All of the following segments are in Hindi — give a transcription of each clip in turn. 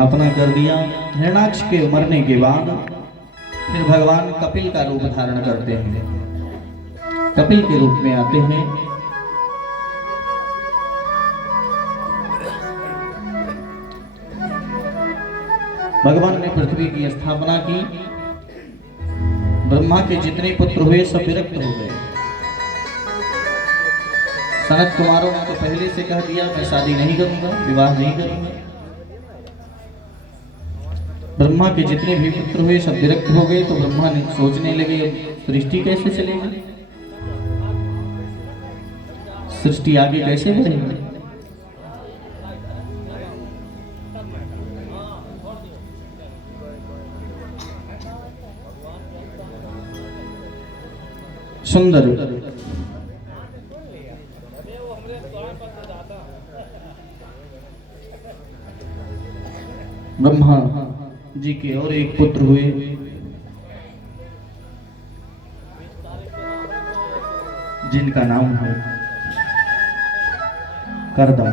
स्थापना कर दिया। हिरण्याक्ष के मरने के बाद फिर भगवान कपिल का रूप धारण करते हैं, कपिल के रूप में आते हैं। भगवान ने पृथ्वी की स्थापना की। ब्रह्मा के जितने पुत्र हुए सब विरक्त हो गए। सनत कुमारों ने तो पहले से कह दिया मैं शादी नहीं करूंगा, विवाह नहीं करूंगा। ब्रह्मा के जितने भी पुत्र हुए सब विरक्त हो गए। तो ब्रह्मा ने सोचने लगे अब सृष्टि कैसे चलेगी, सृष्टि आगे कैसे बढ़ेगी। सुंदर ब्रह्मा जी के और एक पुत्र हुए, जिनका नाम है करदम।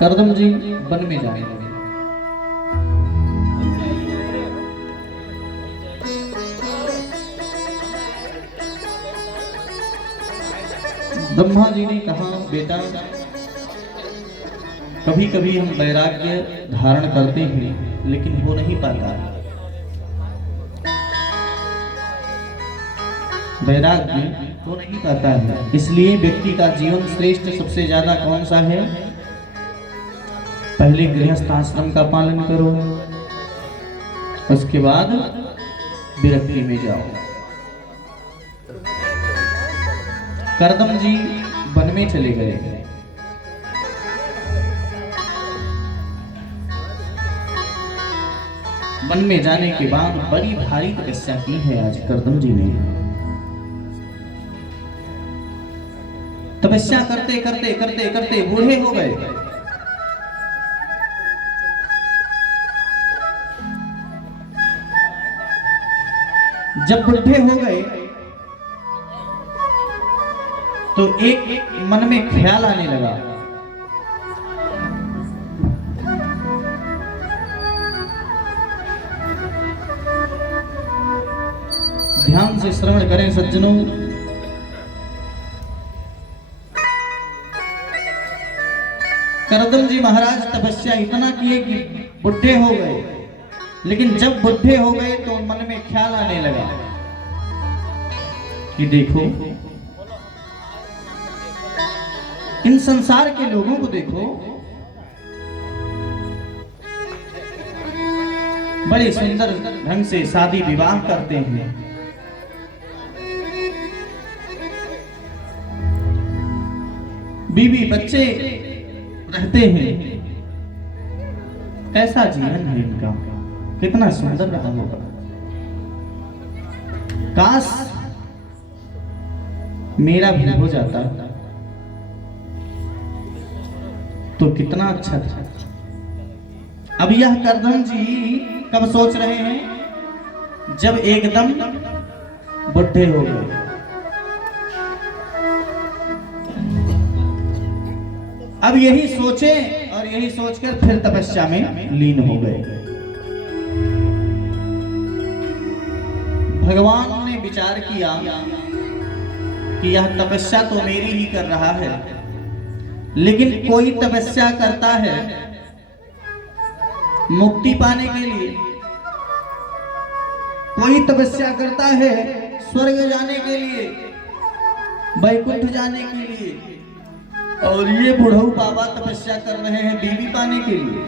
करदम जी वन में जाने लगे। ब्रह्मा जी ने कहा बेटा कभी कभी हम वैराग्य धारण करते हैं लेकिन हो नहीं पाता। वैराग्य हो नहीं पाता है, इसलिए व्यक्ति का जीवन श्रेष्ठ सबसे ज्यादा कौन सा है? पहले गृहस्थ आश्रम का पालन करो, उसके बाद विरक्ति में जाओ। करदम जी वन में चले गए। वन में जाने के बाद बड़ी भारी तपस्या की है आज करदम जी ने। तपस्या करते करते करते करते बूढ़े हो गए। जब बुढ़े हो गए तो एक मन में ख्याल आने लगा, ध्यान से श्रवण करें सज्जनों। करदम जी महाराज तपस्या इतना किए कि बुढ़े हो गए, लेकिन जब बुढ़े हो गए तो मन में ख्याल आने लगा कि देखो इन संसार के लोगों को देखो, बड़े सुंदर ढंग से शादी विवाह करते हैं, बीवी बच्चे रहते हैं, ऐसा जीवन है इनका, कितना सुंदर रहा होगा। काश मेरा भी हो जाता तो कितना अच्छा था। अब यह करदम जी कब सोच रहे हैं? जब एकदम बुढ़े हो गए। अब यही सोचे और यही सोचकर फिर तपस्या में लीन हो गए। भगवान ने विचार किया कि यह तपस्या तो मेरी ही कर रहा है, लेकिन कोई तपस्या करता है मुक्ति पाने के लिए, कोई तपस्या करता है स्वर्ग जाने के लिए, वैकुंठ जाने के लिए, और ये बुढ़ऊ बाबा तपस्या कर रहे हैं बीवी पाने के लिए।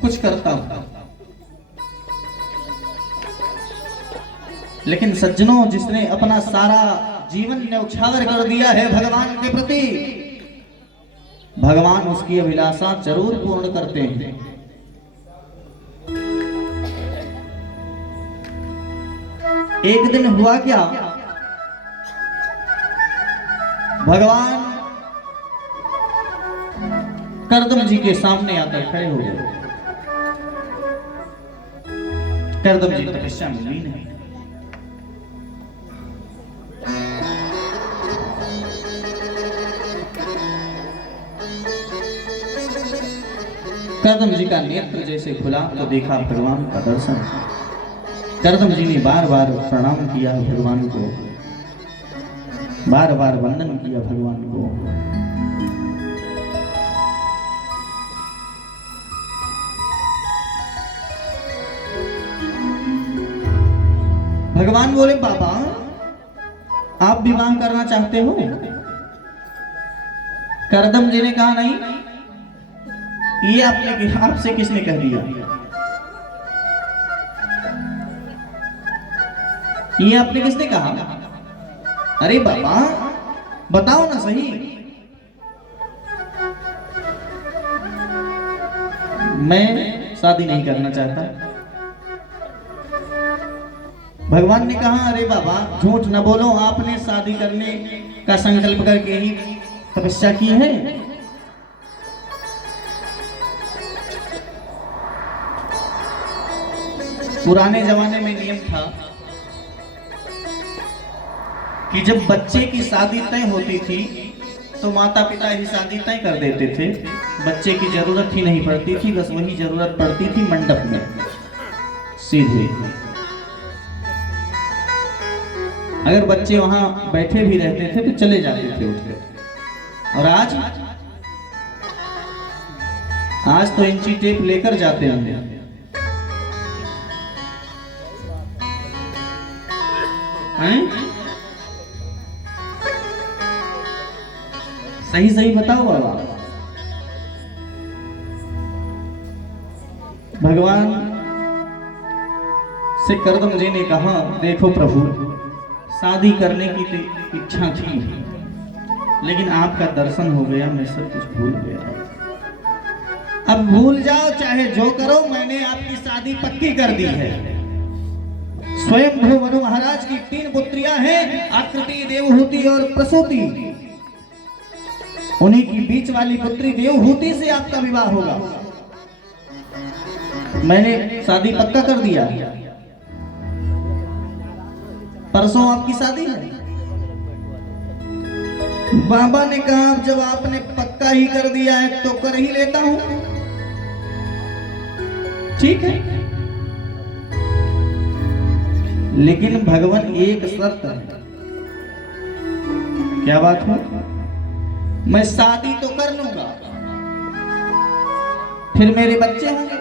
कुछ करता हूं, लेकिन सज्जनों जिसने अपना सारा जीवन न्यौछावर कर दिया है भगवान के प्रति, भगवान उसकी अभिलाषा जरूर पूर्ण करते हैं। एक दिन हुआ क्या, भगवान करदम जी के सामने आकर खड़े हो गए। करदम जी तपस्या में लीन है। करदम जी का नेत्र जैसे खुला तो देखा भगवान का दर्शन। करदम जी ने बार बार प्रणाम किया भगवान को, बार बार वंदन किया भगवान को। भगवान बोले बाबा आप विवाह करना चाहते हो? करदम जी ने कहा नहीं। ये आपसे किसने कह दिया? ये आपने किसने कहा? अरे बाबा बताओ ना सही। मैं शादी नहीं करना चाहता। भगवान ने कहा अरे बाबा झूठ न बोलो, आपने शादी करने का संकल्प करके ही तपस्या की है। पुराने जमाने में नियम था कि जब बच्चे की शादी तय होती थी तो माता पिता ही शादी तय कर देते थे। बच्चे की जरूरत ही नहीं पड़ती थी, बस वही जरूरत पड़ती थी मंडप में सीधे। अगर बच्चे वहां बैठे भी रहते थे तो चले जाते थे उठकर। और आज तो इंची टेप लेकर जाते हैं। सही सही बताओ बाबा। भगवान से करदम जी ने कहा देखो प्रभु शादी करने की तो इच्छा थी, लेकिन आपका दर्शन हो गया, मैं सब कुछ भूल गया। अब भूल जाओ चाहे जो करो, मैंने आपकी शादी पक्की कर दी है। स्वयं भू मनु महाराज की 3 पुत्रियां हैं, आकृति, देवहूति और प्रसूति। उन्हीं की बीच वाली पुत्री देवहूति से आपका विवाह होगा। मैंने शादी पक्का कर दिया। परसों आपकी शादी है। बाबा ने कहा जब आपने पक्का ही कर दिया है तो कर ही लेता हूं। ठीक है, लेकिन भगवान एक शर्त है। क्या बात है? मैं शादी तो कर लूंगा, फिर मेरे बच्चे होंगे,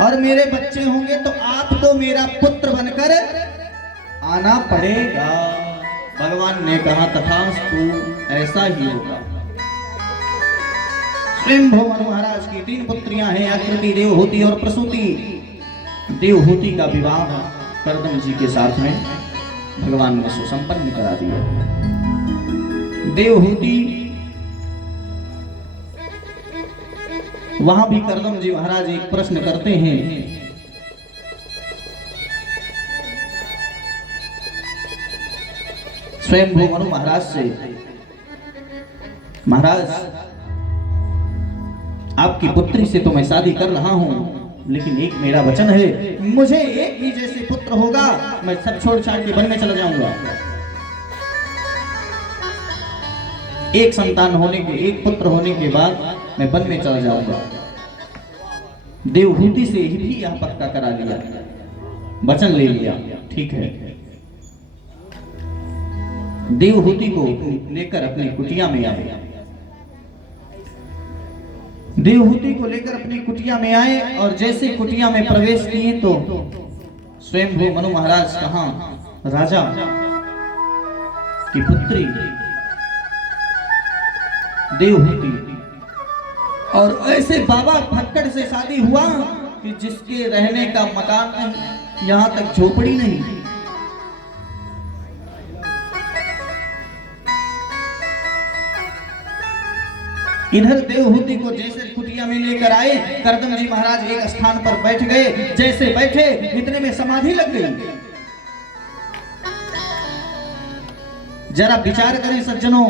और मेरे बच्चे होंगे तो आपको मेरा पुत्र बनकर आना पड़ेगा। भगवान ने कहा तथास्तु, ऐसा ही होगा। स्वयं भगवान महाराज की 3 पुत्रियां हैं, आकृति, देवहूति और प्रसूति। देवहूति का विवाह करदम जी के साथ में भगवान ने सुसंपन्न करा दिया। देवहूति वहां भी करदम जी महाराज एक प्रश्न करते हैं। स्वयं मनु महाराज से, महाराज आपकी पुत्री से तो मैं शादी कर रहा हूं, लेकिन एक मेरा वचन है, मुझे एक ही जैसे पुत्र होगा मैं सब छोड़ छाड़ के वन में चला जाऊंगा। एक संतान होने के, एक पुत्र होने के बाद मैं वन में चला जाऊंगा। देवहूति से ही भी यह पक्का करा लिया, वचन ले लिया। ठीक है, देवहूति को लेकर अपनी कुटिया में आए। देवहूति को लेकर अपनी कुटिया में आए और जैसे कुटिया में प्रवेश किए तो स्वयं मनु महाराज कहा राजा की पुत्री देवहूति, और ऐसे बाबा फक्कड़ से शादी हुआ कि जिसके रहने का मकान नहीं, यहां तक झोपड़ी नहीं। इधर देवहूति को जैसे कुटिया में लेकर आए, करदम जी महाराज एक स्थान पर बैठ गए। जैसे बैठे इतने में समाधि लग गई। जरा विचार करें सज्जनों,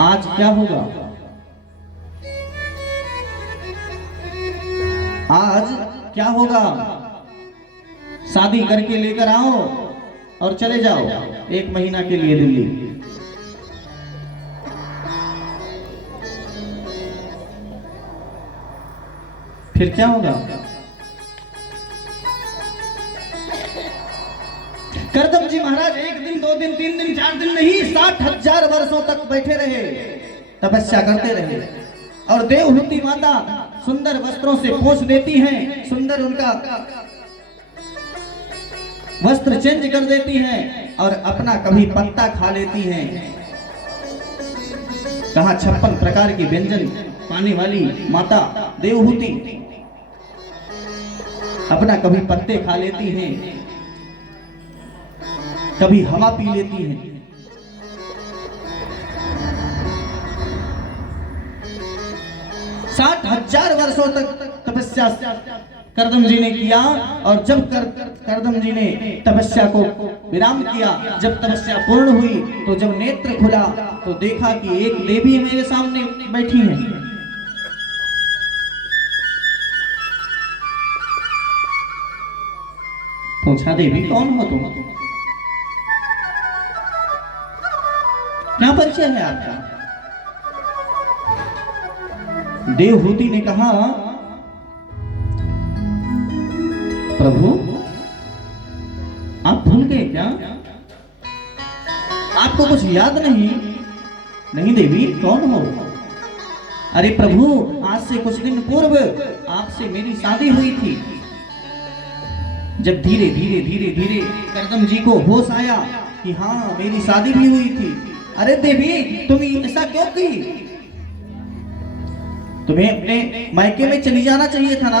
आज क्या होगा? आज क्या होगा, शादी करके लेकर आओ और चले जाओ 1 महीना के लिए दिल्ली। फिर क्या होगा? करदम जी महाराज 1 दिन 2 दिन 3 दिन 4 दिन नहीं 60,000 वर्षों तक बैठे रहे, तपस्या करते रहे। और देवहूति माता सुंदर वस्त्रों से पोंछ देती हैं, सुंदर उनका वस्त्र चेंज कर देती हैं और अपना कभी पत्ता खा लेती हैं। कहा 56 प्रकार के व्यंजन पाने वाली माता देवहूति अपना कभी पत्ते खा लेती हैं, कभी हवा पी लेती हैं। साठ 60,000 वर्षों तक तपस्या करदम जी ने किया। और जब करदम जी ने तपस्या को विराम किया, जब तपस्या पूर्ण हुई तो जब नेत्र खुला तो देखा कि एक देवी मेरे सामने बैठी है। पूछा देवी कौन हो तुम, क्या परिचय है आपका? देवहूति ने कहा प्रभु आप भूल गए क्या, आपको कुछ याद नहीं? नहीं देवी कौन हो? अरे प्रभु आज से कुछ दिन पूर्व आपसे मेरी शादी हुई थी। जब धीरे धीरे धीरे धीरे करदम जी को होश आया कि हाँ मेरी शादी भी हुई थी। अरे देवी तुम ऐसा क्यों की, तुम्हें अपने मायके में चली जाना चाहिए था ना।